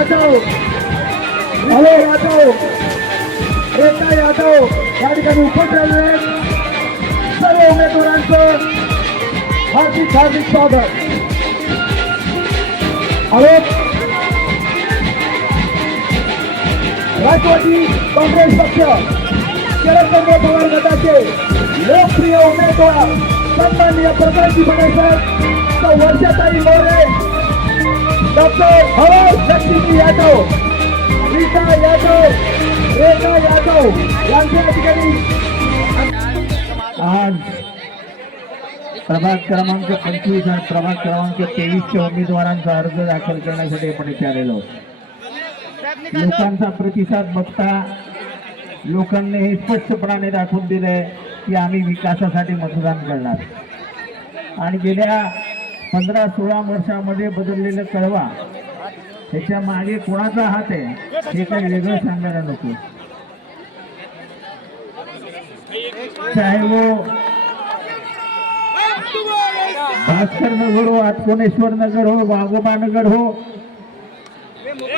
Yadav, hello Yadav, रेखा यादव या ठिकाणी उपस्थित आहेत. सर्व उमेदवारांचं हार्दिक हार्दिक स्वागत. हॅलो राष्ट्रवादी काँग्रेस पक्ष शरदचंद्र पवार गटाचे लोकप्रिय उमेदवार सन्माननीय प्रकाशजी साहेब, वर्षाताई मोरे, डॉक्टर हर्ष लक्ष्मी यादव, रीता यादव, रेखा यादव यांच्या ठिकाणी आज प्रभाग क्रमांक 25 आणि प्रभाग क्रमांक 23च्या उमेदवारांचा अर्ज दाखल करण्यासाठी आपण इथे आलेलो आहोत. लोकांचा प्रतिसाद बघता लोकांनी हे स्पष्टपणाने दाखवून दिलंय की आम्ही विकासासाठी मतदान करणार आणि गेल्या 15-16 वर्षामध्ये बदललेलं कळवा त्याच्या मागे कोणाचा हात आहे हे काही वेगळं सांगायला नको. चाहे वो भास्कर नगर हो, आत्कोनेश्वर नगर हो, वाघोबा नगर हो,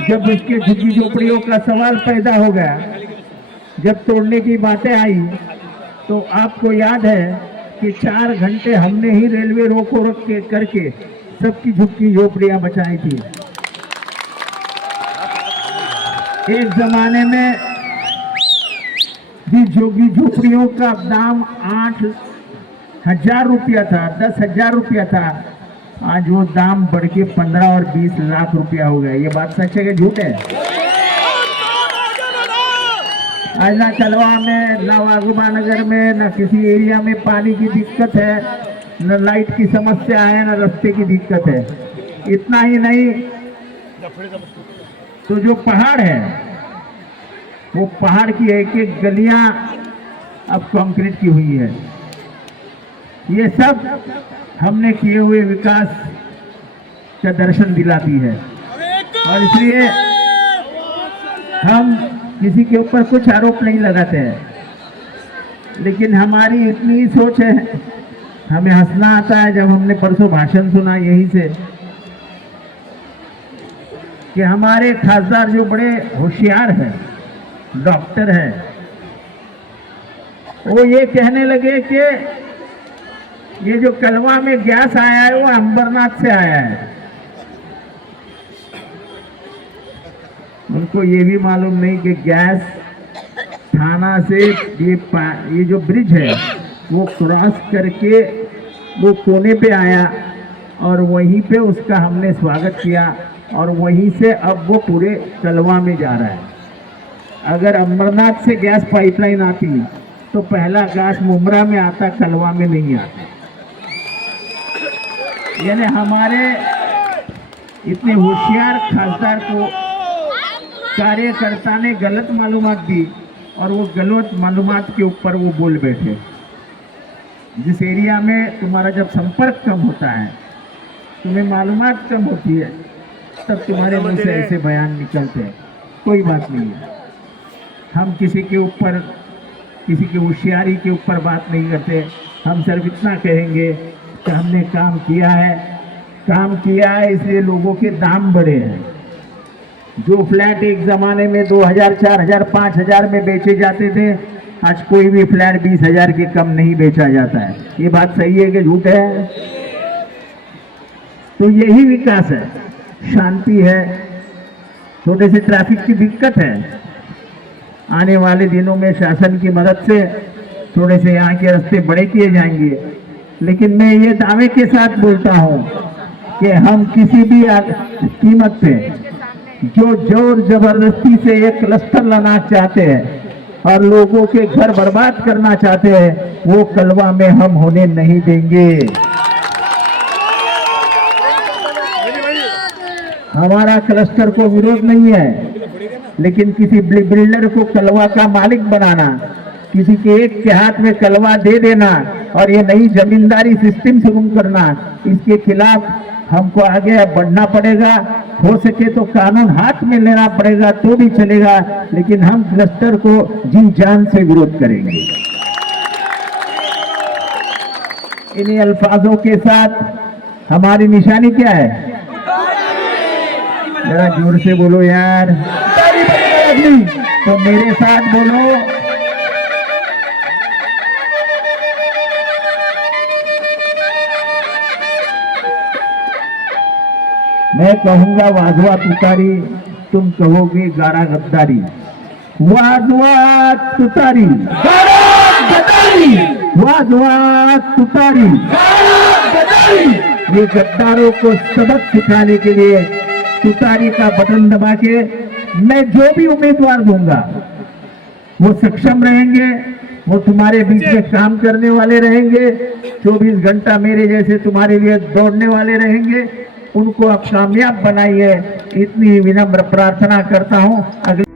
जब उसके झुग्गी झोपड़ियों का सवाल पैदा हो गया, जब तोड़ने की बातें आई तो आपको याद है कि 4 घंटे हमने ही रेलवे रोको रोक के करके सबकी झुग्गी झोपड़ियां बचाई थी. एक जमाने में भी झुग्गी झोपड़ियों का दाम 8,000 रुपया था, 10,000 रुपया था. आज वो दाम बढ़ के 15 और 20 लाख रुपया हो गया. ये बात सच है कि झूठ है? आज ना कलवा में, ना वाघोबा नगर में, ना किसी एरिया में पानी की दिक्कत है, न लाइट की समस्या है, न रास्ते की दिक्कत है. इतना ही नहीं तो जो पहाड़ है वो पहाड़ की एक गलियां अब कंक्रीट की हुई है. ये सब हमने किए हुए विकास का दर्शन दिलाती है और इसलिए हम किसी के ऊपर कुछ आरोप नहीं लगाते हैं, लेकिन हमारी इतनी ही सोच है. हमें हंसना आता है जब हमने परसों भाषण सुना यहीं से कि हमारे खासदार जो बड़े होशियार हैं, डॉक्टर हैं, वो ये कहने लगे कि ये जो कलवा में गैस आया है वो अंबरनाथ से आया है. उनको ये भी मालूम नहीं कि गैस थाना से ये जो ब्रिज है वो क्रॉस करके वो कोने पे आया और वहीं पे उसका हमने स्वागत किया और वहीं से अब वो पूरे कलवा में जा रहा है. अगर अंबरनाथ से गैस पाइपलाइन आती तो पहला गैस मुमरा में आता, कलवा में नहीं आता. यानी हमारे इतने होशियार खासदार को कार्यकर्ता ने गलत मालूमात दी और वो गलत मालूमात के ऊपर वो बोल बैठे. जिस एरिया में तुम्हारा जब संपर्क कम होता है, तुम्हें मालूमात कम होती है, तब तुम्हारे मुंह से ऐसे बयान निकलते हैं. कोई बात नहीं है, हम किसी के ऊपर, किसी की होशियारी के ऊपर बात नहीं करते. हम सिर्फ इतना कहेंगे कि हमने काम किया है इसलिए लोगों के दाम बढ़े हैं. जो फ्लैट एक ज़माने में 2,000, 4,000, 5,000 में बेचे जाते थे, आज कोई भी फ्लैट 20,000 के कम नहीं बेचा जाता है. ये बात सही है कि झूठ है? तो यही विकास है, शांति है. थोड़े से ट्रैफिक की दिक्कत है, आने वाले दिनों में शासन की मदद से थोड़े से यहाँ के रास्ते बड़े किए जाएंगे. लेकिन मैं ये दावे के साथ बोलता हूँ कि हम किसी भी कीमत पे जो जोर जबरदस्ती से एक क्लस्टर लाना चाहते हैं और लोगों के घर बर्बाद करना चाहते हैं, वो कलवा में हम होने नहीं देंगे. हमारा क्लस्टर को विरोध नहीं है, लेकिन किसी बिल्डर को कलवा का मालिक बनाना, किसी के एक के हाथ में कलवा दे देना और ये नई जमींदारी सिस्टम शुरू करना, इसके खिलाफ हमको आगे बढ़ना पड़ेगा. हो सके तो कानून हाथ में लेना पड़ेगा तो भी चलेगा, लेकिन हम क्लस्टर को जी जान से विरोध करेंगे. इन्हीं अल्फाजों के साथ हमारी निशानी क्या है? जरा जोर से बोलो यार। ताली बजाओ अगली। तो मेरे साथ बोलो, मैं कहूंगा वाजवा तुतारी, तुम कहोगे गारा गद्दारी। वाजवा तुतारी, वाजवा तुतारी, ये गद्दारों को सबक सिखाने के लिए तुतारी का बटन दबा के मैं जो भी उम्मीदवार दूंगा वो सक्षम रहेंगे, वो तुम्हारे बीच में काम करने वाले रहेंगे, 24 घंटा मेरे जैसे तुम्हारे लिए दौड़ने वाले रहेंगे। उनको आप कामयाब बनाइए, इतनी विनम्र प्रार्थना करता हूं। अगले